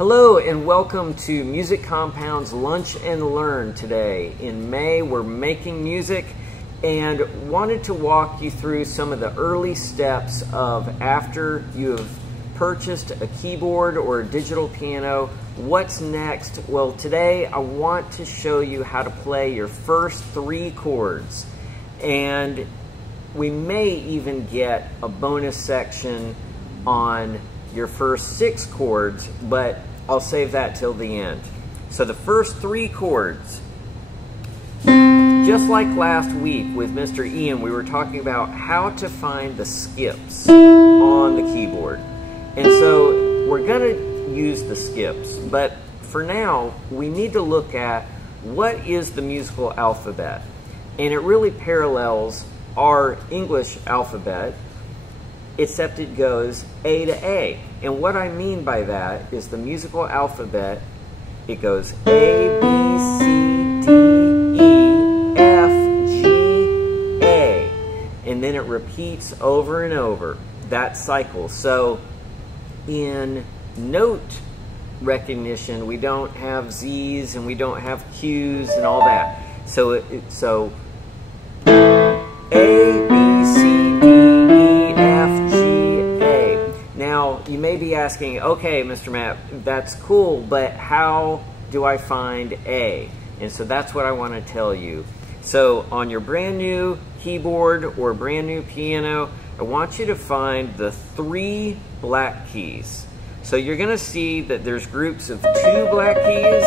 Hello and welcome to Music Compound's Lunch and Learn today. In May, we're making music and wanted to walk you through some of the early steps of after you have purchased a keyboard or a digital piano. What's next? Well, today I want to show you how to play your first 3 chords. And we may even get a bonus section on your first 6 chords, but I'll save that till the end. So the first 3 chords, just like last week with Mr. Ian, we were talking about how to find the skips on the keyboard. And so we're going to use the skips, but for now we need to look at what is the musical alphabet. And it really parallels our English alphabet, except it goes A to A. And what I mean by that is the musical alphabet, it goes A, B, C, D, E, F, G, A. And then it repeats over and over, that cycle. So in note recognition, we don't have Z's and we don't have Q's and all that. So A, B, C, D, E, F, G, A. Now, you may be asking, okay, Mr. Matt, that's cool, but how do I find A? And so that's what I want to tell you. So on your brand new keyboard or brand new piano, I want you to find the 3 black keys. So you're going to see that there's groups of 2 black keys,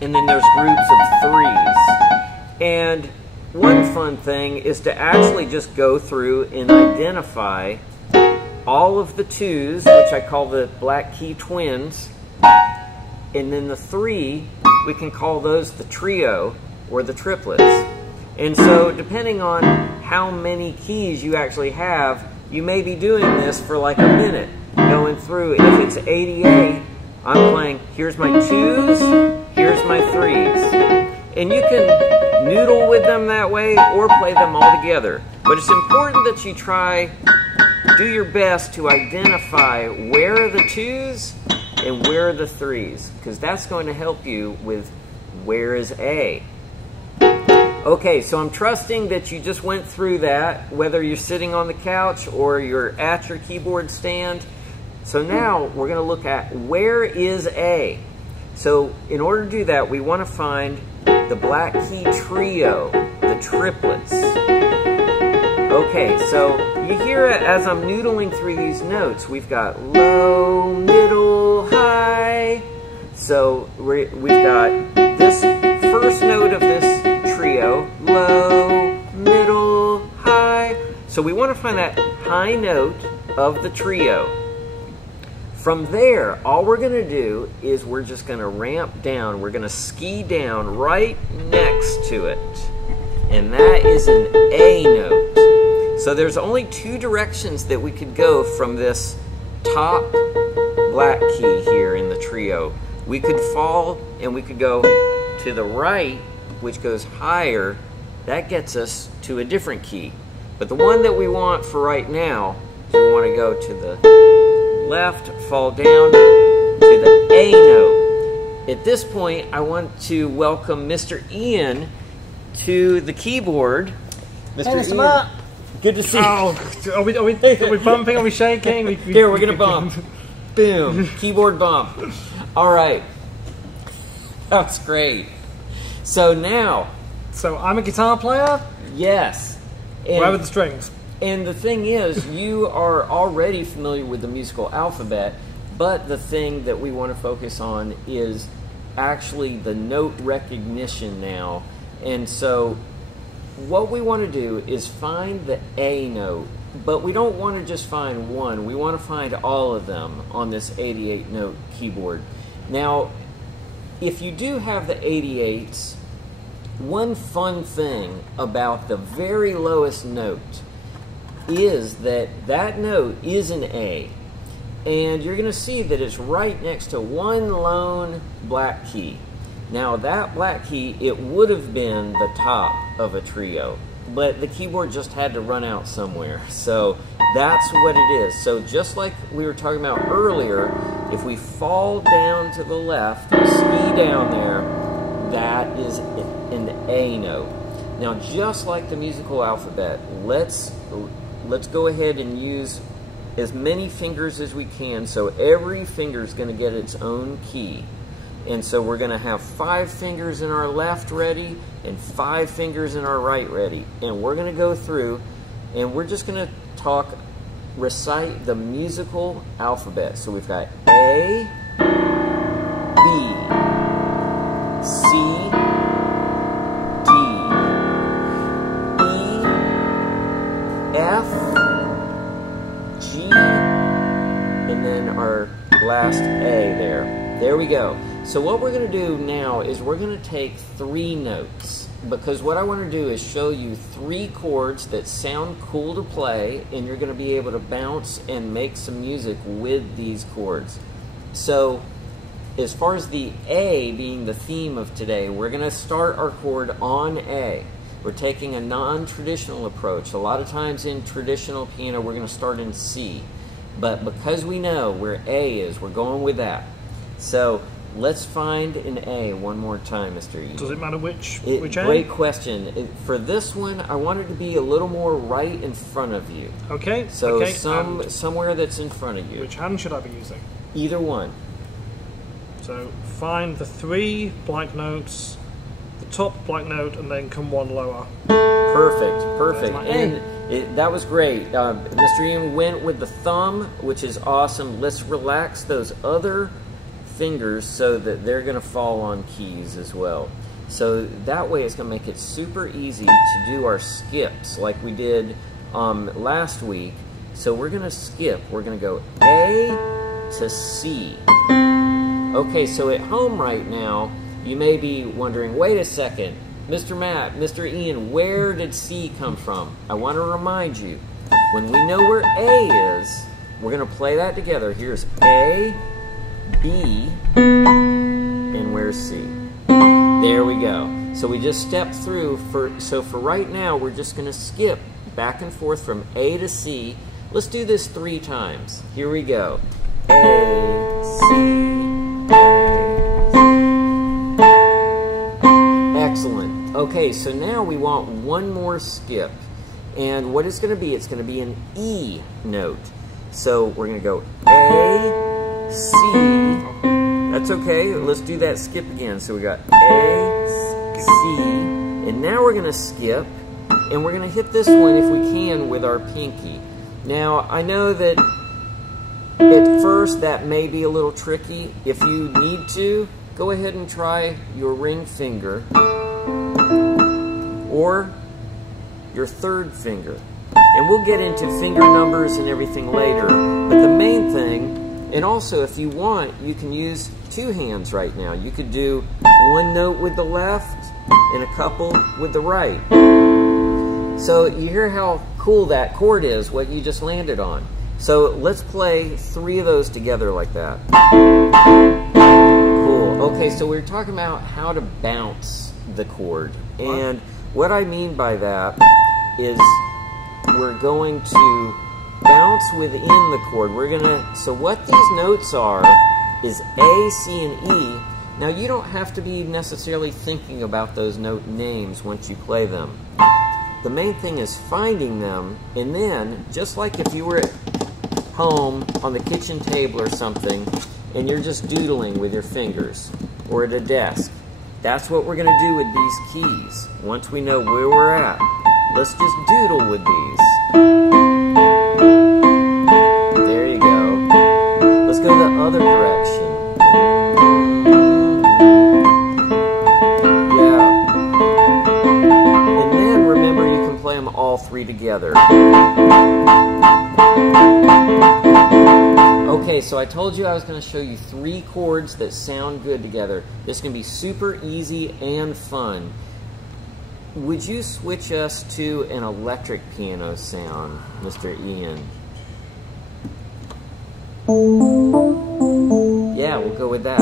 and then there's groups of 3s. And one fun thing is to actually just go through and identify all of the 2s, which I call the black key twins, and then the 3, we can call those the trio or the triplets. And so depending on how many keys you actually have, you may be doing this for like a minute, going through. If it's 88, I'm playing, here's my 2s, here's my 3s. And you can noodle with them that way or play them all together. But it's important that you do your best to identify where are the 2s and where are the 3s, because that's going to help you with where is A. Okay, so I'm trusting that you just went through that, whether you're sitting on the couch or you're at your keyboard stand. So now we're going to look at where is A. So in order to do that, we want to find the black key trio, the triplets. Okay, so you hear it as I'm noodling through these notes. We've got low, middle, high. So we've got this first note of this trio, low, middle, high. So we want to find that high note of the trio. From there, all we're going to do is we're just going to ramp down. We're going to ski down right next to it. And that is an A note. So there's only 2 directions that we could go from this top black key here in the trio. We could fall and we could go to the right, which goes higher. That gets us to a different key. But the one that we want for right now is we want to go to the left, fall down to the A note. At this point, I want to welcome Mr. Ian to the keyboard. Mr. Ian, good to see you. Are we bumping? Are we shaking? Here, we're going to bump. Boom. Keyboard bump. All right. That's great. So now. So I'm a guitar player? Yes. Where are the strings? And the thing is, you are already familiar with the musical alphabet, but the thing that we want to focus on is actually the note recognition now. And so what we want to do is find the A note, but we don't want to just find one. We want to find all of them on this 88 note keyboard. Now, if you do have the 88s, one fun thing about the very lowest note is that that note is an A. And you're going to see that it's right next to one lone black key. Now that black key, it would have been the top of a trio, but the keyboard just had to run out somewhere. So that's what it is. So just like we were talking about earlier, If we fall down to the left, we ski down there, that is an A note. Now, just like the musical alphabet, let's go ahead and use as many fingers as we can, so every finger is going to get its own key. And so we're going to have 5 fingers in our left ready and 5 fingers in our right ready. And we're going to go through and we're just going to recite the musical alphabet. So we've got A, B, C, D, E, F, G, and then our last A there. There we go. So what we're going to do now is we're going to take 3 notes, because what I want to do is show you 3 chords that sound cool to play, and you're going to be able to bounce and make some music with these chords. So as far as the A being the theme of today, we're going to start our chord on A. We're taking a non-traditional approach. A lot of times in traditional piano we're going to start in C, but because we know where A is, we're going with that. So let's find an A one more time, Mr. E. Does it matter which A? Great question. For this one, I want it to be a little more right in front of you. Okay. So okay. somewhere that's in front of you. Which hand should I be using? Either one. So find the 3 blank notes, the top blank note, and then come one lower. Perfect, perfect. And that was great. Mr. Ian went with the thumb, which is awesome. Let's relax those other fingers so that they're going to fall on keys as well. So that way it's going to make it super easy to do our skips like we did last week. So we're going to skip. We're going to go A to C. Okay, so at home right now, you may be wondering, wait a second, Mr. Matt, Mr. Ian, where did C come from? I want to remind you, when we know where A is, we're going to play that together. Here's A, B, and where's C? There we go. So we just stepped through. So for right now, we're just going to skip back and forth from A to C. Let's do this 3 times. Here we go. A, C, A. Excellent. Okay, so now we want one more skip. And what it's going to be an E note. So we're going to go A, C. That's okay. Let's do that skip again. So we got A, C, and now we're going to skip, and we're going to hit this one if we can with our pinky. Now, I know that at first that may be a little tricky. If you need to, go ahead and try your ring finger or your 3rd finger. And we'll get into finger numbers and everything later. But the main thing, and also if you want, you can use 2 hands right now. You could do 1 note with the left and a couple with the right. So you hear how cool that chord is, what you just landed on. So let's play 3 of those together like that. Cool. Okay, so we're talking about how to bounce the chord. And what I mean by that is we're going to bounce within the chord. So what these notes are is A, C, and E. Now you don't have to be necessarily thinking about those note names once you play them. The main thing is finding them, and then, just like if you were at home on the kitchen table or something, and you're just doodling with your fingers, or at a desk, that's what we're going to do with these keys. Once we know where we're at, let's just doodle with these. There you go. Let's go the other direction. Yeah. And then remember, you can play them all 3 together. Okay, so I told you I was going to show you 3 chords that sound good together. This is going to be super easy and fun. Would you switch us to an electric piano sound, Mr. Ian? Yeah, we'll go with that.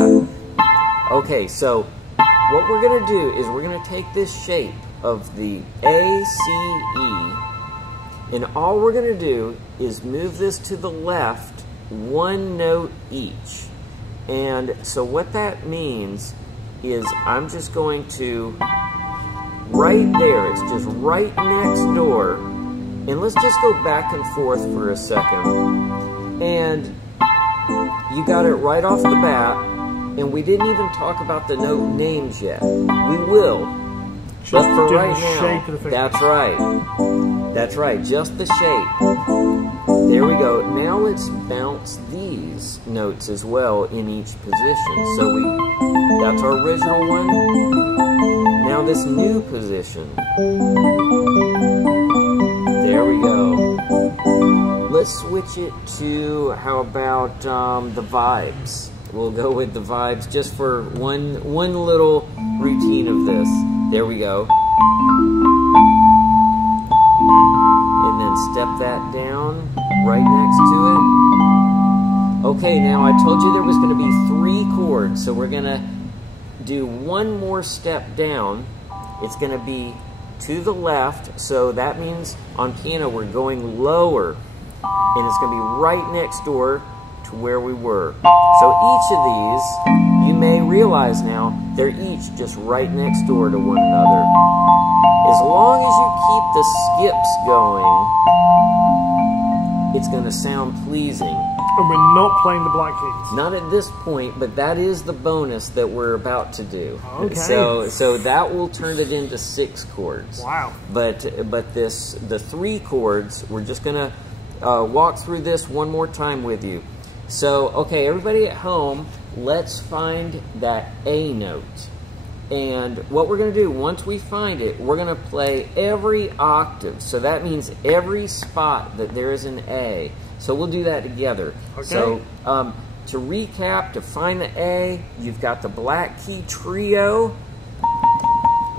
Okay, so what we're going to do is we're going to take this shape of the A, C, E, and all we're going to do is move this to the left 1 note each. And so what that means is I'm just going to, right there, it's just right next door. And let's just go back and forth for a second. And you got it right off the bat. And we didn't even talk about the note names yet. We will. But for right now, that's right. That's right, just the shape. There we go. Now let's bounce these notes as well in each position. So that's our original one. Now this new position. There we go. Let's switch it to, how about the vibes? We'll go with the vibes just for one little routine of this. There we go. And then step that down right next to it. Okay, now I told you there was going to be 3 chords, so we're going to do one more step down. It's going to be to the left, so that means on piano we're going lower, and it's going to be right next door to where we were. So each of these, you may realize now, they're each just right next door to one another. As long as you keep the skips going, it's going to sound pleasing. And we're not playing the black keys. Not at this point, but that is the bonus that we're about to do. Okay. So that will turn it into 6 chords. Wow. But the 3 chords, we're just going to walk through this one more time with you. So, okay, everybody at home, let's find that A note. And what we're going to do, once we find it, we're going to play every octave. So that means every spot that there is an A. So we'll do that together. Okay. So to recap, to find the A, you've got the black key trio.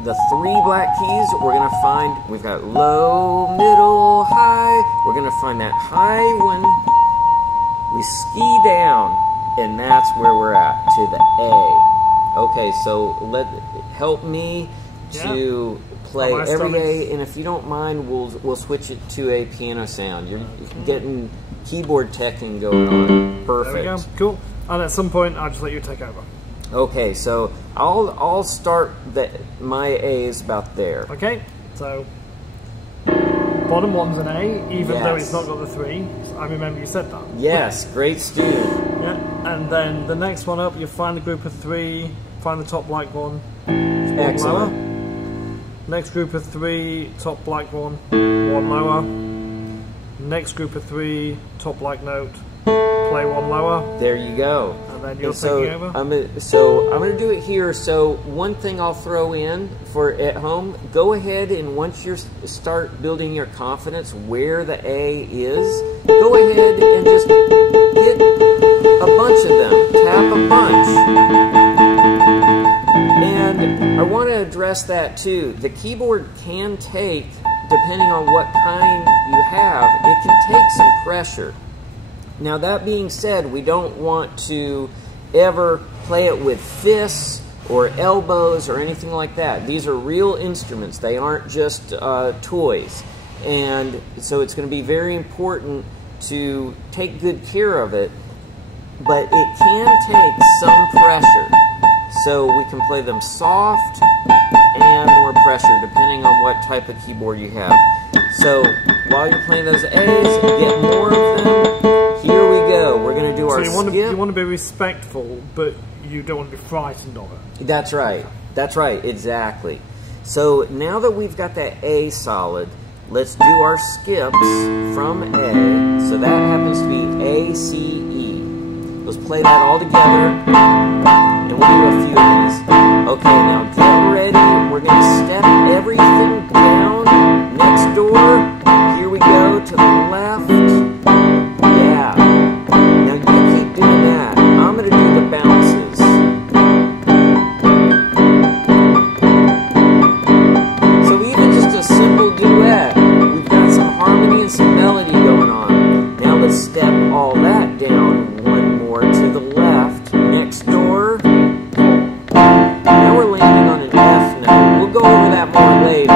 The 3 black keys, we're going to find, we've got low, middle, high. We're going to find that high one. We ski down, and that's where we're at, to the A. Okay, so help me to play every A, and if you don't mind, we'll switch it to a piano sound. You're getting keyboard teching going on. Perfect. There we go. Cool. And at some point, I'll just let you take over. Okay, so I'll start my A is about there. Okay, so bottom one's an A, even though it's not got the 3. I remember you said that. Yes, great student. Yeah, and then the next one up, you find the group of 3, find the top black one. Excellent. Lower. Next group of 3, top black one, 1 lower. Next group of 3, top black note, play 1 lower. There you go. And then you're taking over. I'm going to do it here. So one thing I'll throw in for at home, go ahead and once you start building your confidence where the A is, go ahead and just hit a bunch of them. Tap a bunch. And I want to address that too. The keyboard can take, depending on what kind you have, it can take some pressure. Now that being said, we don't want to ever play it with fists or elbows or anything like that. These are real instruments. They aren't just toys. And so it's going to be very important to take good care of it, but it can take some pressure. So we can play them soft and more pressure depending on what type of keyboard you have. So while you're playing those A's, get more of them. Here we go. We're going to do our skip. You want to be respectful, but you don't want to be frightened of it. That's right. That's right. Exactly. So now that we've got that A solid, let's do our skips from A. So that happens to be A, C, E. Let's play that all together, and we'll do a few of these. Okay, now get ready. We're going to step everything down next door. Here we go to the left. Yeah. Now you keep doing that. I'm going to do the bounces. So even just a simple duet, we've got some harmony and some melody going on. Now let's step all that down one more to the left. Next door. Now we're landing on an F note. We'll go over that more later.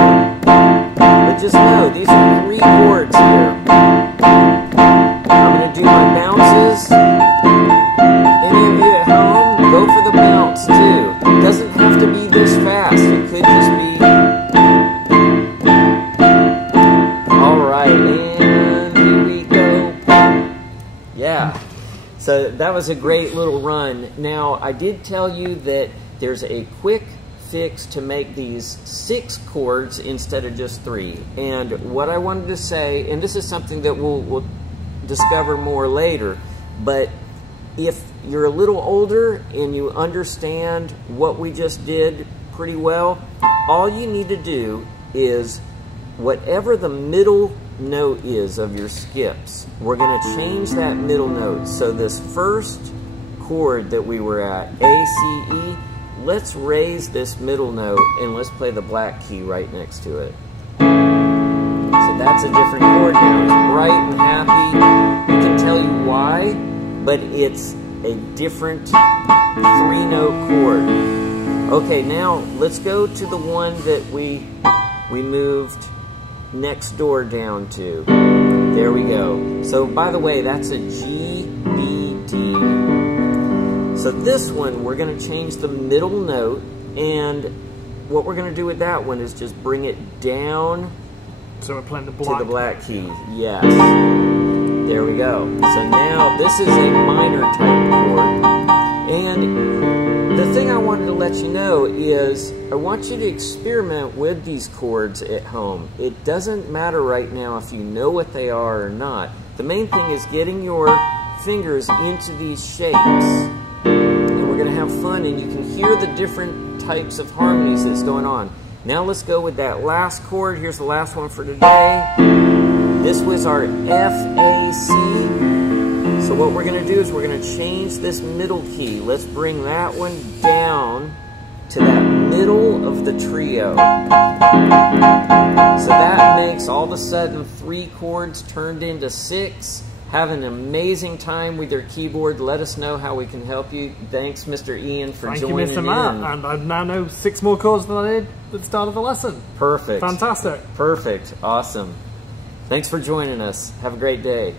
But just know, these are was a great little run. Now, I did tell you that there's a quick fix to make these 6 chords instead of just 3. And what I wanted to say, and this is something that we'll discover more later, but if you're a little older and you understand what we just did pretty well, all you need to do is whatever the middle note is of your skips, we're going to change that middle note. So this first chord that we were at, A, C, E, let's raise this middle note and let's play the black key right next to it. So that's a different chord now. It's bright and happy. We can tell you why, but it's a different 3-note chord. Okay, now let's go to the one that we moved next door down to. There we go. So by the way, that's a G, B, D. So this one, we're going to change the middle note, and what we're going to do with that one is just bring it down so we're playing the to the black key. Yes. There we go. So now this is a minor type chord. And the thing I wanted to let you know is I want you to experiment with these chords at home. It doesn't matter right now if you know what they are or not. The main thing is getting your fingers into these shapes. And we're going to have fun, and you can hear the different types of harmonies that's going on. Now let's go with that last chord. Here's the last one for today. This was our F, A, C. So what we're going to do is we're going to change this middle key. Let's bring that one down to that middle of the trio. So that makes all of a sudden 3 chords turned into 6. Have an amazing time with your keyboard. Let us know how we can help you. Thanks, Mr. Ian, for joining in. Thank you, Mr. Matt. And I now know 6 more chords than I did at the start of the lesson. Perfect. Fantastic. Perfect. Awesome. Thanks for joining us. Have a great day.